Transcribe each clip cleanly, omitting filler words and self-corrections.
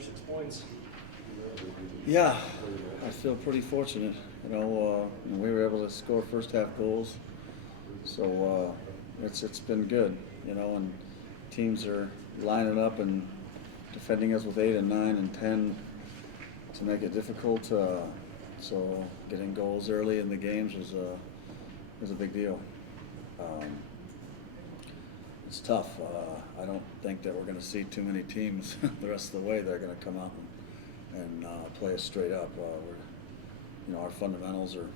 score 6 points. Yeah, I feel pretty fortunate. We were able to score first half goals, so it's been good. And teams are lining up and defending us with 8 and 9 and 10 to make it difficult. So getting goals early in the games was a big deal. It's tough. I don't think that we're going to see too many teams the rest of the way. They're going to come out and play us straight up. Our fundamentals are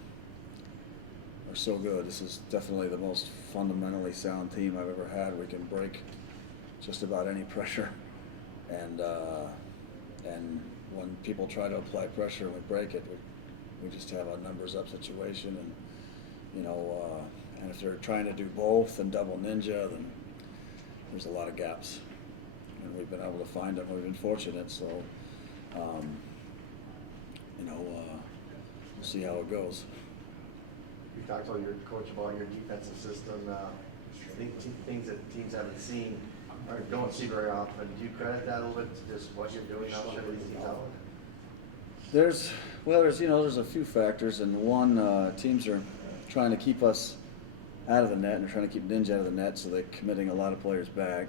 so good. This is definitely the most fundamentally sound team I've ever had. We can break just about any pressure, and when people try to apply pressure and we break it, we just have a numbers up situation, and if they're trying to do both and double ninja, then there's a lot of gaps, and we've been able to find them. We've been fortunate, so we'll see how it goes. You talked to your coach about your defensive system. I think things that teams haven't seen or don't see very often. Do you credit that a little bit to just what you're doing now, shutting these teams out? There's a few factors, and one, teams are trying to keep us out of the net, and they're trying to keep Ninja out of the net, so they're committing a lot of players back.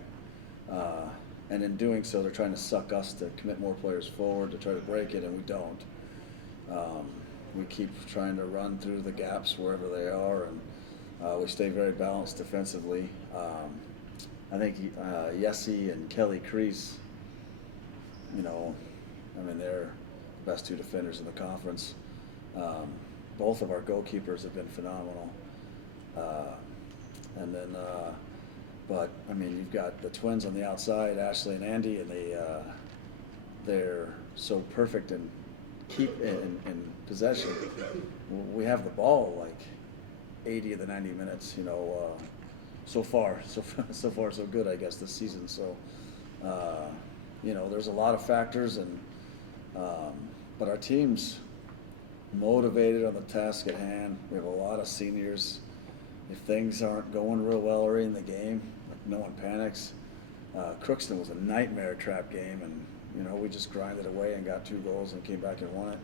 And in doing so, they're trying to suck us to commit more players forward to try to break it, and we don't. We keep trying to run through the gaps wherever they are, and we stay very balanced defensively. I think Yessi and Kelly Kreese, they're the best two defenders in the conference. Both of our goalkeepers have been phenomenal. But you've got the twins on the outside, Ashley and Andy, and they're so perfect and keep in possession. We have the ball like 80 of the 90 minutes. So far so good, I guess, this season. So there's a lot of factors, but our team's motivated on the task at hand. We have a lot of seniors. If things aren't going real well early in the game, like no one panics. Crookston was a nightmare trap game, and we just grinded away and got 2 goals and came back and won it.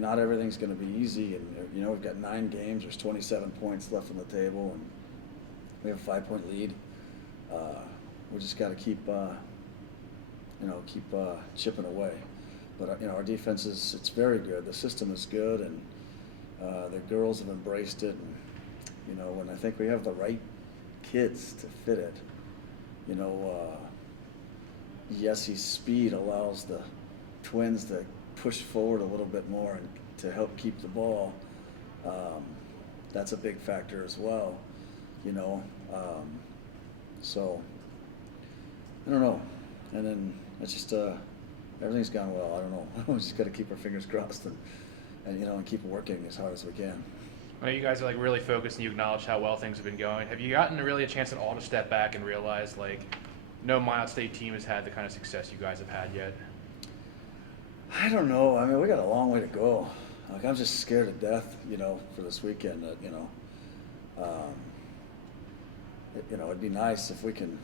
Not everything's going to be easy, and we've got 9 games. There's 27 points left on the table, and we have a 5-point lead. We just got to keep chipping away. But our defense it's very good. The system is good, and the girls have embraced it. And I think we have the right kids to fit it. Yessi's speed allows the twins to push forward a little bit more and to help keep the ball. That's a big factor as well. So I don't know. And then it's just everything's gone well. I don't know. We just got to keep our fingers crossed and keep working as hard as we can. I know you guys are really focused and you acknowledge how well things have been going. Have you gotten really a chance at all to step back and realize no Minot State team has had the kind of success you guys have had yet? I don't know. We got a long way to go. I'm just scared to death, for this weekend. That it'd be nice if we can,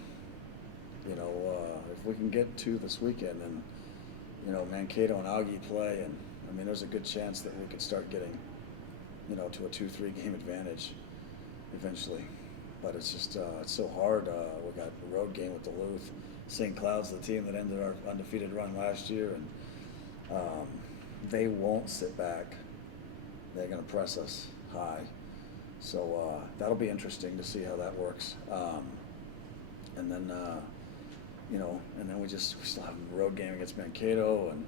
if we can get to this weekend and Mankato and Augie play, and there's a good chance that we could start getting, to a 2-3 game advantage eventually. But it's just it's so hard. We got a road game with Duluth. St. Cloud's the team that ended our undefeated run last year, and they won't sit back. They're going to press us high. So that'll be interesting to see how that works. And then we still have a road game against Mankato, and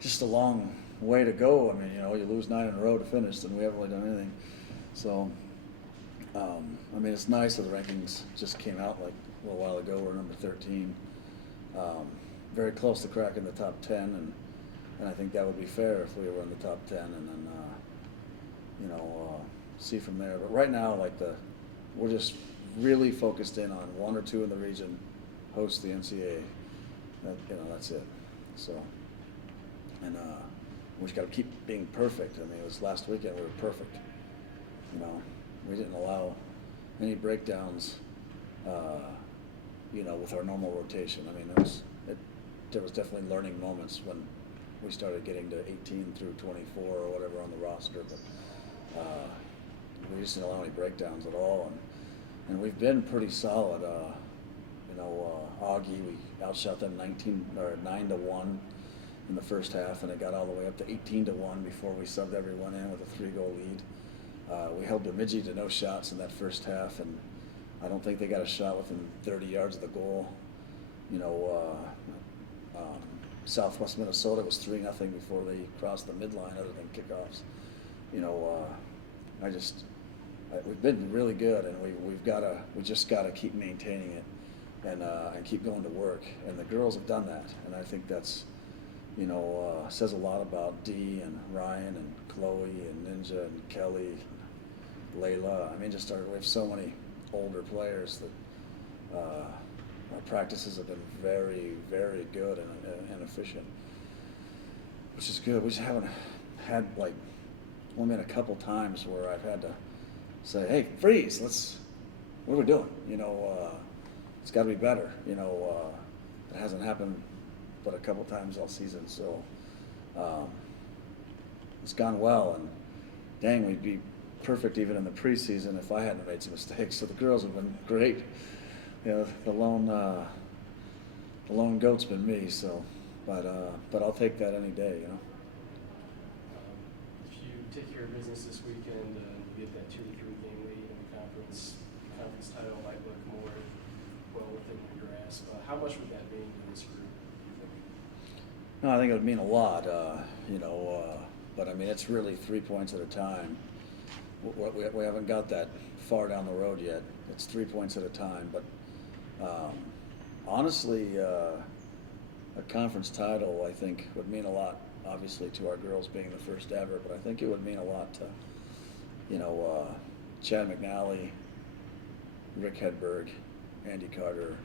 just a long way to go. You lose 9 in a row to finish, and we haven't really done anything. So, it's nice that the rankings just came out a little while ago. We're number 13, very close to cracking the top 10, and I think that would be fair if we were in the top 10, and then see from there. But right now, we're just really focused in on 1 or 2 in the region, host the NCAA. That's it. So, and we just got to keep being perfect. It was last weekend we were perfect. We didn't allow any breakdowns you know, with our normal rotation. I mean, there was definitely learning moments when we started getting to 18 through 24 or whatever on the roster, but we just didn't allow any breakdowns at all, and we've been pretty solid. You know, Augie, we outshot them 9-1 in the first half, and it got all the way up to 18-1 before we subbed everyone in with a 3-goal lead. We held Bemidji to no shots in that first half, and I don't think they got a shot within 30 yards of the goal. You know, Southwest Minnesota was 3-0 before they crossed the midline, other than kickoffs. You know, we've been really good, and we just gotta keep maintaining it, and keep going to work. And the girls have done that, and I think that's, you know, says a lot about Dee and Ryan and Chloe and Ninja and Kelly, and Layla. I mean, we have so many older players that our practices have been very, very good and efficient, which is good. We just haven't had, like, only been a couple times where I've had to say, hey, freeze, what are we doing? You know, it's got to be better. You know, it hasn't happened but a couple times all season, so it's gone well, and dang, we'd be perfect even in the preseason if I hadn't made some mistakes. So the girls have been great. You know, the lone goat's been me. So, but I'll take that any day. You know. If you take care of business this weekend, you get that 2 to 3 game lead in the conference title might look more well within your grasp. How much would that mean to this group, do you think? No, I think it would mean a lot. You know, but I mean, it's really 3 points at a time. We haven't got that far down the road yet. It's 3 points at a time, but honestly, a conference title, I think, would mean a lot, obviously, to our girls being the first ever, but I think it would mean a lot to, you know, Chad McNally, Rick Hedberg, Andy Carter,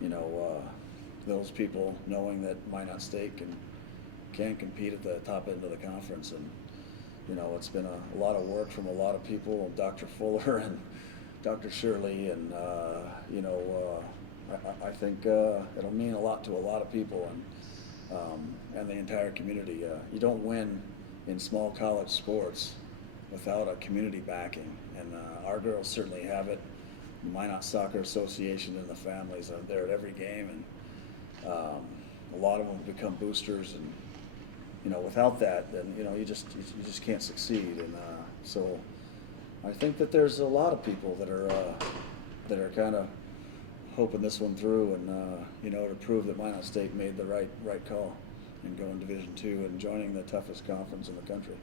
you know, those people knowing that Minot State can compete at the top end of the conference. And you know, it's been a lot of work from a lot of people, Dr. Fuller and Dr. Shirley, and you know, I think it'll mean a lot to a lot of people and the entire community. You don't win in small college sports without a community backing, and our girls certainly have it. The Minot Soccer Association and the families are there at every game, and a lot of them become boosters, and you know, without that, then you know, you just can't succeed. And so I think that there's a lot of people that are kind of hoping this one through, and you know, to prove that Minot State made the right call in going Division II and joining the toughest conference in the country.